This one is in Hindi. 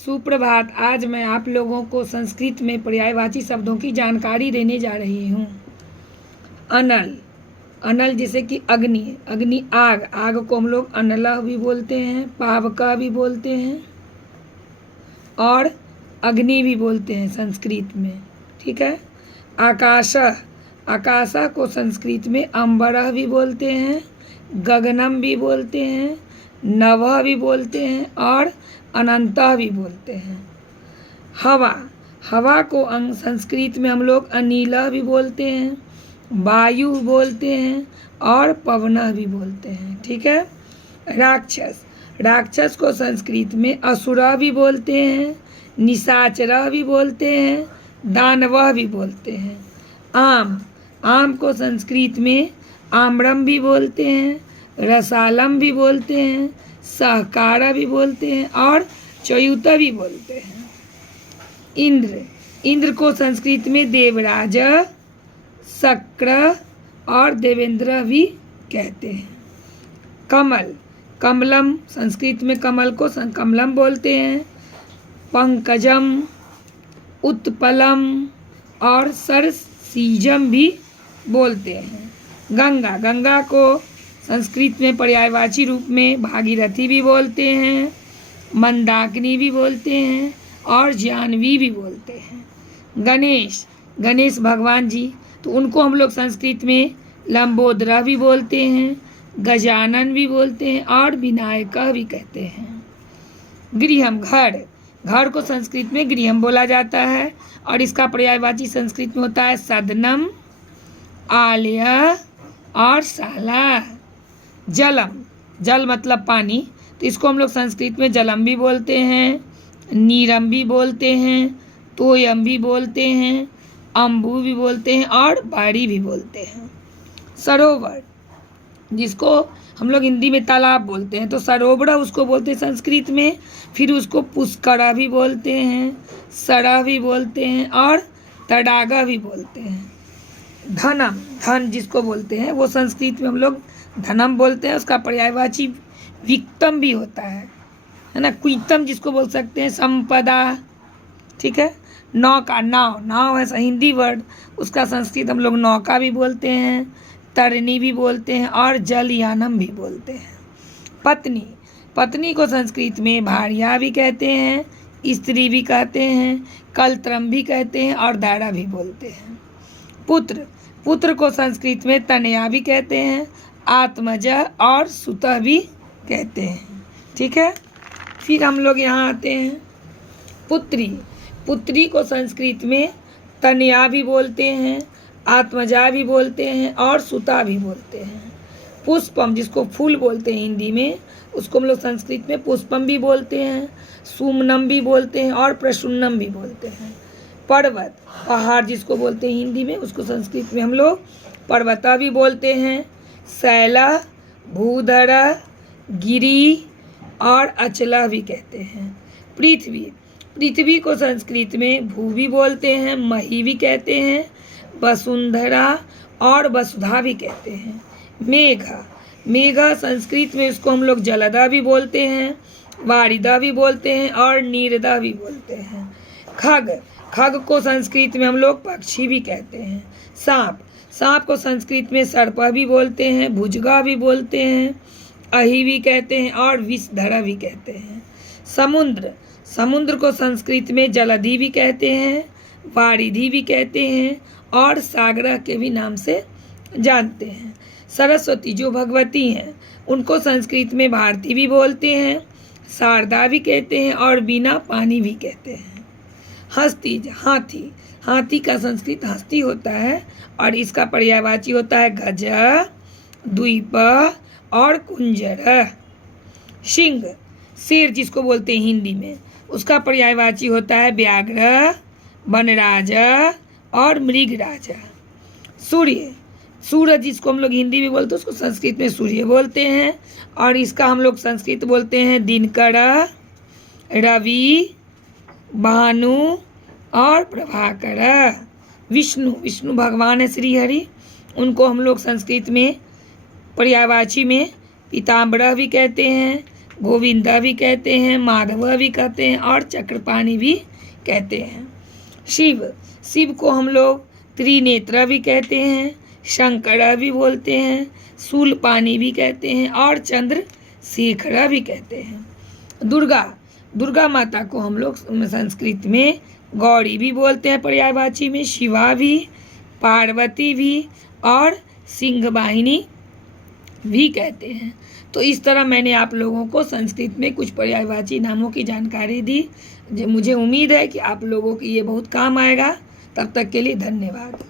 सुप्रभात। आज मैं आप लोगों को संस्कृत में पर्यायवाची शब्दों की जानकारी देने जा रही हूँ। अनल, अनल जैसे कि अग्नि, अग्नि आग, आग को हम लोग अनला भी बोलते हैं, पावका भी बोलते हैं और अग्नि भी बोलते हैं संस्कृत में। ठीक है। आकाश, आकाशा को संस्कृत में अंबरः भी बोलते हैं, गगनम भी बोलते हैं, नवः भी बोलते हैं और अनंतः भी बोलते हैं। हवा, हवा को संस्कृत में हम लोग अनिलः भी बोलते हैं, वायु बोलते हैं और पवनः भी बोलते हैं। ठीक है। राक्षस, राक्षस को संस्कृत में असुरः भी बोलते हैं, निशाचरः भी बोलते हैं, दानवः भी बोलते हैं। आम, आम को संस्कृत में आम्रम भी बोलते हैं, रसालम भी बोलते हैं, सहकारा भी बोलते हैं और च्युता भी बोलते हैं। इंद्र, इंद्र को संस्कृत में देवराज, शक्र और देवेंद्र भी कहते हैं। कमल, कमलम, संस्कृत में कमल को कमलम बोलते हैं। पंकजम, उत्पलम और सरसीजम भी बोलते हैं। गंगा, गंगा को संस्कृत में पर्यायवाची रूप में भागीरथी भी बोलते हैं, मंदाकिनी भी बोलते हैं और जानवी भी बोलते हैं। गणेश, गणेश भगवान जी, तो उनको हम लोग संस्कृत में लंबोदरा भी बोलते हैं, गजानन भी बोलते हैं और विनायका भी कहते हैं। गृहम, घर, घर को संस्कृत में गृहम बोला जाता है और इसका पर्यायवाची संस्कृत में होता है सदनम, आलय और शाला। जलम, जल मतलब पानी, तो इसको हम लोग संस्कृत में जलम भी बोलते हैं, नीरम भी बोलते हैं, तोयम भी बोलते हैं, अम्बु भी बोलते हैं और बाड़ी भी बोलते हैं। सरोवर, जिसको हम लोग हिंदी में तालाब बोलते हैं, तो सरोवर उसको बोलते हैं संस्कृत में। फिर उसको पुष्करा भी बोलते हैं, सरा भी बोलते हैं और तडागा भी बोलते हैं। धनम, धन जिसको बोलते हैं वो संस्कृत में हम लोग धनम बोलते हैं, उसका पर्यायवाची विक्तम भी होता है ना, क्वितम जिसको बोल सकते हैं, संपदा। ठीक है। नौका, नाव, नाव है हिंदी वर्ड, उसका संस्कृत हम लोग नौका भी बोलते हैं, तरनी भी बोलते हैं और जलयानम भी बोलते हैं। पत्नी, पत्नी को संस्कृत में भार्या भी कहते हैं, स्त्री भी कहते हैं, कलत्रम भी कहते हैं और दारा भी बोलते हैं। पुत्र, पुत्र को संस्कृत में तनया भी कहते हैं, आत्मज और सुतः भी कहते हैं। ठीक है। फिर हम लोग यहाँ आते हैं पुत्री, पुत्री को संस्कृत में तनया भी बोलते हैं, आत्मजा भी बोलते हैं और सुता भी बोलते हैं। पुष्पम, जिसको फूल बोलते हैं हिंदी में, उसको हम लोग संस्कृत में पुष्पम भी बोलते हैं, सुमनम भी बोलते हैं और प्रसुन्नम भी बोलते हैं। पर्वत, पहाड़ जिसको बोलते हैं हिंदी में, उसको संस्कृत में हम लोग पर्वता भी बोलते हैं। शैला, भूधरा, गिरी और अचला भी कहते हैं। पृथ्वी, पृथ्वी को संस्कृत में भू भी बोलते हैं, मही भी कहते हैं, वसुंधरा और वसुधा भी कहते हैं। मेघा, मेघा संस्कृत में उसको हम लोग जलदा भी बोलते हैं, वारिदा भी बोलते हैं और नीरदा भी बोलते हैं। खग, खग को संस्कृत में हम लोग पक्षी भी कहते हैं। सांप, सांप को संस्कृत में सर्पा भी बोलते हैं, भुजगा भी बोलते हैं, अहि भी कहते हैं और विषधरा भी कहते हैं। समुद्र, समुद्र को संस्कृत में जलधि भी कहते हैं, वारिधि भी कहते हैं और सागरा के भी नाम से जानते हैं। सरस्वती जो भगवती हैं, उनको संस्कृत में भारती भी बोलते हैं, शारदा भी कहते हैं और बीना पानी भी कहते हैं। हस्ती, हाथी, हाथी का संस्कृत हस्ती होता है और इसका पर्यायवाची होता है गज, द्वीप और कुंजर। सिंह, शेर जिसको बोलते हैं हिंदी में, उसका पर्यायवाची होता है व्याघ्र, वनराज और मृगराज। सूर्य, सूरज जिसको हम लोग हिंदी में बोलते हैं, उसको संस्कृत में सूर्य बोलते हैं और इसका हम लोग संस्कृत बोलते हैं दिनकर, रवि, भानु और प्रभाकर। विष्णु, विष्णु भगवान है श्री हरि, उनको हम लोग संस्कृत में पर्यायवाची में पीताम्बरा भी कहते हैं, गोविंदा भी कहते हैं, माधवा भी कहते हैं और चक्रपाणि भी कहते हैं। शिव, शिव को हम लोग त्रिनेत्र भी कहते हैं, शंकर भी बोलते हैं, शूलपाणि भी कहते हैं और चंद्रशेखर भी कहते हैं। दुर्गा, दुर्गा माता को हम लोग संस्कृत में गौरी भी बोलते हैं पर्यायवाची में, शिवा भी, पार्वती भी और सिंहवाहिनी भी कहते हैं। तो इस तरह मैंने आप लोगों को संस्कृत में कुछ पर्यायवाची नामों की जानकारी दी। मुझे उम्मीद है कि आप लोगों की ये बहुत काम आएगा। तब तक के लिए धन्यवाद।